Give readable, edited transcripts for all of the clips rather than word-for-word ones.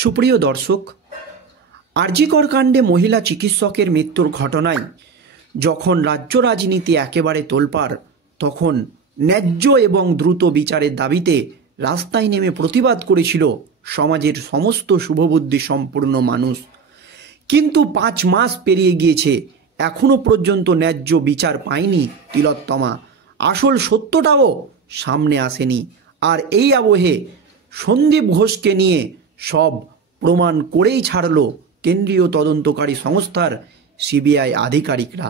সুপ্রিয় দর্শক, আরজিকর কাণ্ডে মহিলা চিকিৎসকের মৃত্যুর ঘটনায় যখন রাজ্য রাজনীতি একেবারে তোলপাড়, তখন ন্যায্য এবং দ্রুত বিচারের দাবিতে রাস্তায় নেমে প্রতিবাদ করেছিল সমাজের সমস্ত শুভবুদ্ধি সম্পূর্ণ মানুষ। কিন্তু 5 মাস পেরিয়ে গিয়েছে, এখনও পর্যন্ত ন্যায্য বিচার পায়নি তিলোত্তমা। আসল সত্যটাও সামনে আসেনি। আর এই আবহে সন্দীপ ঘোষকে নিয়ে সব প্রমাণ করেই ছাড়ল কেন্দ্রীয় তদন্তকারী সংস্থার সিবিআই আধিকারিকরা।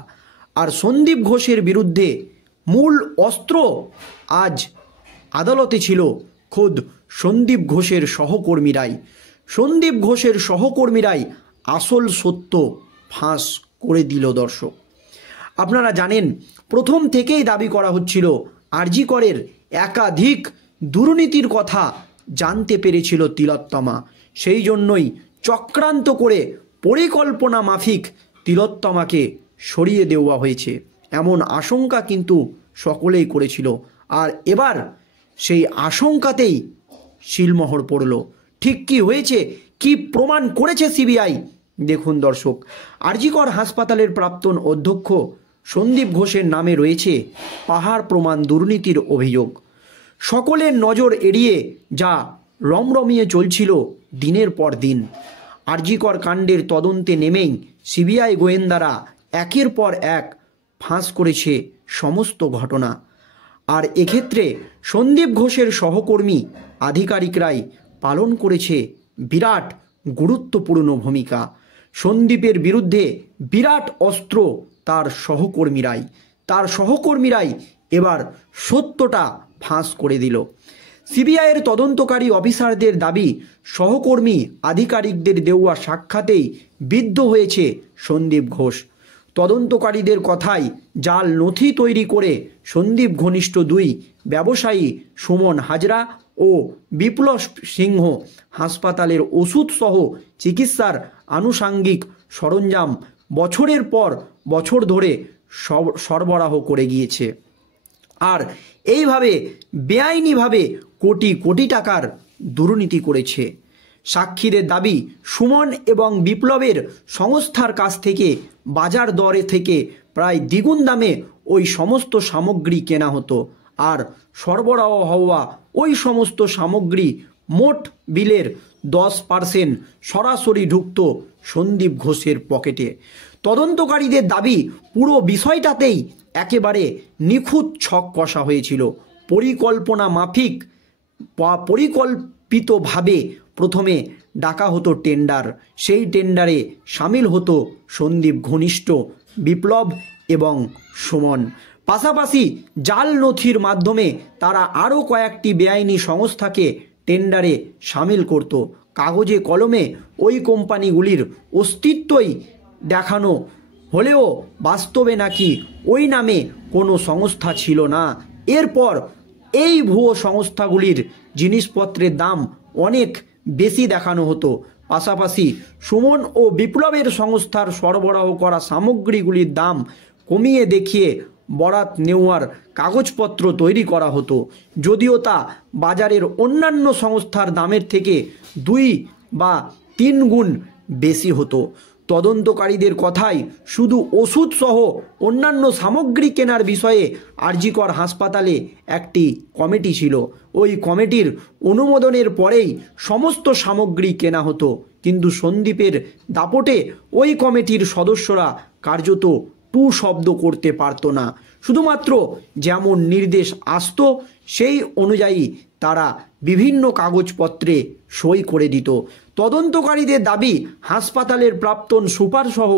আর সন্দীপ ঘোষের বিরুদ্ধে মূল অস্ত্র আজ আদালতে ছিল খোদ সন্দীপ ঘোষের সহকর্মীরাই। সন্দীপ ঘোষের সহকর্মীরাই আসল সত্য ফাঁস করে দিল। দর্শক, আপনারা জানেন, প্রথম থেকেই দাবি করা হচ্ছিল আরজিকরের একাধিক দুর্নীতির কথা জানতে পেরেছিল তিলোত্তমা। সেই জন্যই চক্রান্ত করে পরিকল্পনা মাফিক তিলোত্তমাকে সরিয়ে দেওয়া হয়েছে, এমন আশঙ্কা কিন্তু সকলেই করেছিল। আর এবার সেই আশঙ্কাতেই শিলমোহর পড়ল। ঠিক কি হয়েছে, কি প্রমাণ করেছে সিবিআই, দেখুন দর্শক। আরজিকর হাসপাতালের প্রাক্তন অধ্যক্ষ সন্দীপ ঘোষের নামে রয়েছে পাহাড় প্রমাণ দুর্নীতির অভিযোগ। সকলের নজর এড়িয়ে যা রমরমিয়ে চলছিল দিনের পর দিন। আরজিকর কাণ্ডের তদন্তে নেমেই সিবিআই গোয়েন্দারা একের পর এক ফাঁস করেছে সমস্ত ঘটনা। আর এক্ষেত্রে সন্দীপ ঘোষের সহকর্মী আধিকারিকরাই পালন করেছে বিরাট গুরুত্বপূর্ণ ভূমিকা। সন্দীপের বিরুদ্ধে বিরাট অস্ত্র তার সহকর্মীরাই এবার সত্যটা ফাঁস করে দিল। সিবিআইয়ের তদন্তকারী অফিসারদের দাবি, সহকর্মী আধিকারিকদের দেওয়া সাক্ষাতেই বিদ্ধ হয়েছে সন্দীপ ঘোষ। তদন্তকারীদের কথায় জাল নথি তৈরি করে সন্দীপ ঘনিষ্ঠ 2 ব্যবসায়ী সুমন হাজরা ও বিপ্লব সিংহ হাসপাতালের ওষুধসহ চিকিৎসার আনুষাঙ্গিক সরঞ্জাম বছরের পর বছর ধরে সরবরাহ করে গিয়েছে। আর এইভাবে বেআইনিভাবে কোটি কোটি টাকার দুর্নীতি করেছে। সাক্ষীদের দাবি, সুমন এবং বিপ্লবের সংস্থার কাছ থেকে বাজার দরে থেকে প্রায় দ্বিগুণ দামে ওই সমস্ত সামগ্রী কেনা হতো। আর সরবরাহ হওয়া ওই সমস্ত সামগ্রী মোট বিলের 10% সরাসরি ঢুকত সন্দীপ ঘোষের পকেটে। তদন্তকারীদের দাবি, পুরো বিষয়টাতেই একেবারে নিখুঁত ছক কষা হয়েছিল। পরিকল্পনা মাফিক বা পরিকল্পিতভাবে প্রথমে ডাকা হতো টেন্ডার। সেই টেন্ডারে সামিল হতো সন্দীপ ঘনিষ্ঠ বিপ্লব এবং সুমন। পাশাপাশি জাল নথির মাধ্যমে তারা আরও কয়েকটি বেআইনি সংস্থাকে টেন্ডারে সামিল করত। কাগজে কলমে ওই কোম্পানিগুলির অস্তিত্বই দেখানো হলেও বাস্তবে নাকি ওই নামে কোনো সংস্থা ছিল না। এরপর এই ভুয়ো সংস্থাগুলির জিনিসপত্রের দাম অনেক বেশি দেখানো হতো। পাশাপাশি সুমন ও বিপ্লবের সংস্থার সরবরাহ করা সামগ্রীগুলির দাম কমিয়ে দেখিয়ে বরাত নেওয়ার কাগজপত্র তৈরি করা হতো, যদিও তা বাজারের অন্যান্য সংস্থার দামের থেকে 2 বা 3 গুণ বেশি হতো। তদন্তকারীদের কথায় শুধু ওষুধ সহ অন্যান্য সামগ্রী কেনার বিষয়ে আরজিকর হাসপাতালে একটি কমিটি ছিল। ওই কমিটির অনুমোদনের পরেই সমস্ত সামগ্রী কেনা হতো। কিন্তু সন্দীপের দাপটে ওই কমিটির সদস্যরা কার্যত টু শব্দ করতে পারত না। শুধুমাত্র যেমন নির্দেশ আসতো সেই অনুযায়ী তারা বিভিন্ন কাগজপত্রে সই করে দিত। তদন্তকারীদের দাবি, হাসপাতালের প্রাক্তন সুপারসহ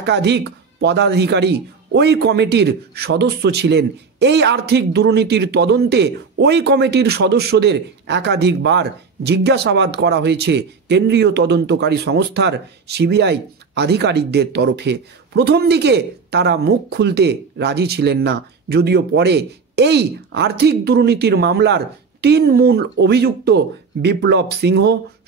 একাধিক পদাধিকারী ওই কমিটির সদস্য ছিলেন। এই আর্থিক দুর্নীতির তদন্তে ওই কমিটির সদস্যদের একাধিকবার জিজ্ঞাসাবাদ করা হয়েছে কেন্দ্রীয় তদন্তকারী সংস্থার সিবিআই আধিকারিকদের তরফে। প্রথম দিকে তারা মুখ খুলতে রাজি ছিলেন না, যদিও পরে এই আর্থিক দুর্নীতির মামলার 3 মূল অভিযুক্ত বিপ্লব সিংহ,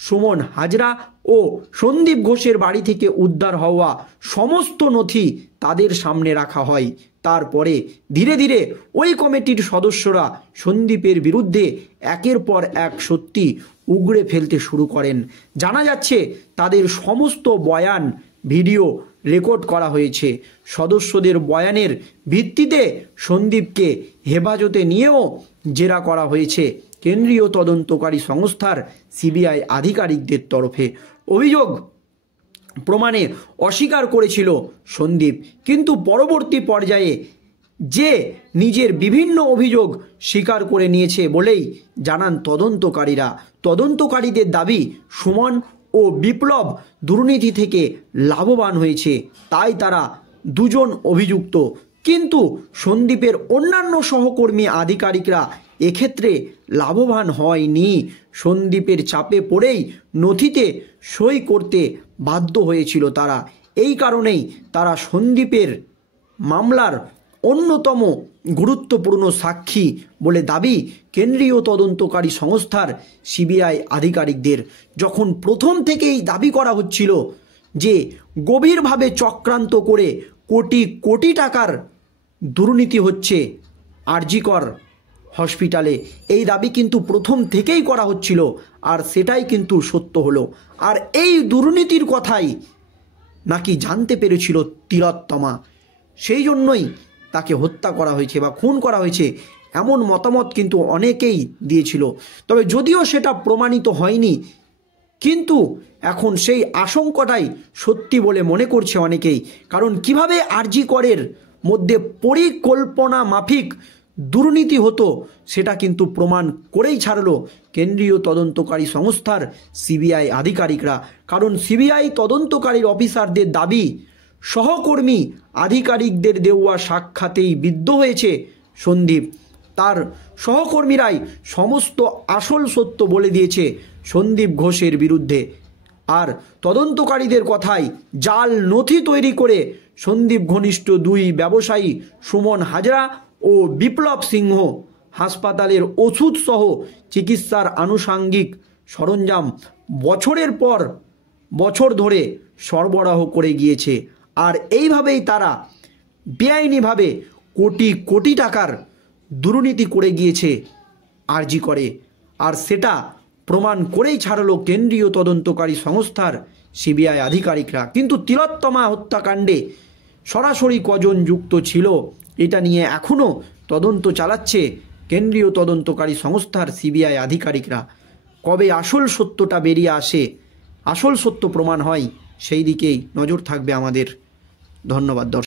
সুমন হাজরা ও সন্দীপ ঘোষের বাড়ি থেকে উদ্ধার হওয়া সমস্ত নথি তাদের সামনে রাখা হয়। তারপরে ধীরে ধীরে ওই কমিটির সদস্যরা সন্দীপের বিরুদ্ধে একের পর এক সত্যি উগড়ে ফেলতে শুরু করেন। জানা যাচ্ছে তাদের সমস্ত বয়ান ভিডিও রেকর্ড করা হয়েছে। সদস্যদের বয়ানের ভিত্তিতে সন্দীপকে হেফাজতে নিয়েও জেরা করা হয়েছে কেন্দ্রীয় তদন্তকারী সংস্থার সিবিআই আধিকারিকদের তরফে। অভিযোগ প্রমাণে অস্বীকার করেছিল সন্দীপ, কিন্তু পরবর্তী পর্যায়ে যে নিজের বিভিন্ন অভিযোগ স্বীকার করে নিয়েছে বলেই জানান তদন্তকারীরা। তদন্তকারীদের দাবি সুমন ও বিপ্লব দুর্নীতি থেকে লাভবান হয়েছে, তাই তারা দুজন অভিযুক্ত। কিন্তু সন্দীপের অন্যান্য সহকর্মী আধিকারিকরা এক্ষেত্রে লাভবান হয়নি। সন্দীপের চাপে পড়েই নথিতে সই করতে বাধ্য হয়েছিল তারা। এই কারণেই তারা সন্দীপের মামলার অন্যতম গুরুত্বপূর্ণ সাক্ষী বলে দাবি কেন্দ্রীয় তদন্তকারী সংস্থার সিবিআই আধিকারিকদের। যখন প্রথম থেকেই দাবি করা হচ্ছিল যে গভীরভাবে চক্রান্ত করে কোটি কোটি টাকার দুর্নীতি হচ্ছে আরজি কর হসপিটালে, এই দাবি কিন্তু প্রথম থেকেই করা হচ্ছিল, আর সেটাই কিন্তু সত্য হলো। আর এই দুর্নীতির কথাই নাকি জানতে পেরেছিল তিলোত্তমা, সেই জন্যই তাকে হত্যা করা হয়েছে বা খুন করা হয়েছে, এমন মতামত কিন্তু অনেকেই দিয়েছিল। তবে যদিও সেটা প্রমাণিত হয়নি, কিন্তু এখন সেই আশঙ্কাটাই সত্যি বলে মনে করছে অনেকেই। কারণ কিভাবে আরজি করের মধ্যে পরিকল্পনা মাফিক দুর্নীতি হতো সেটা কিন্তু প্রমাণ করেই ছাড়লো কেন্দ্রীয় তদন্তকারী সংস্থার সিবিআই আধিকারিকরা। কারণ সিবিআই তদন্তকারীর অফিসারদের দাবি সহকর্মী আধিকারিকদের দেওয়া সাক্ষাতেই বিদ্ধ হয়েছে সন্দীপ। তার সহকর্মীরাই সমস্ত আসল সত্য বলে দিয়েছে সন্দীপ ঘোষের বিরুদ্ধে। আর তদন্তকারীদের কথায় জাল নথি তৈরি করে সন্দীপ ঘনিষ্ঠ দুই ব্যবসায়ী সুমন হাজরা ও বিপ্লব সিংহ হাসপাতালের ওষুধ সহ চিকিৎসার আনুষাঙ্গিক সরঞ্জাম বছরের পর বছর ধরে সরবরাহ করে গিয়েছে। আর এইভাবেই তারা বেআইনিভাবে কোটি কোটি টাকার দুর্নীতি করে গিয়েছে আরজি করে। আর সেটা প্রমাণ করেই ছাড়লো কেন্দ্রীয় তদন্তকারী সংস্থার সিবিআই আধিকারিকরা। কিন্তু তিলোত্তমা হত্যাকাণ্ডে সরাসরি কজন যুক্ত ছিল এটা নিয়ে এখনও তদন্ত চালাচ্ছে কেন্দ্রীয় তদন্তকারী সংস্থার সিবিআই আধিকারিকরা। কবে আসল সত্যটা বেরিয়ে আসে, আসল সত্য প্রমাণ হয়, সেই দিকেই নজর থাকবে আমাদের। ধন্যবাদ দর্শক।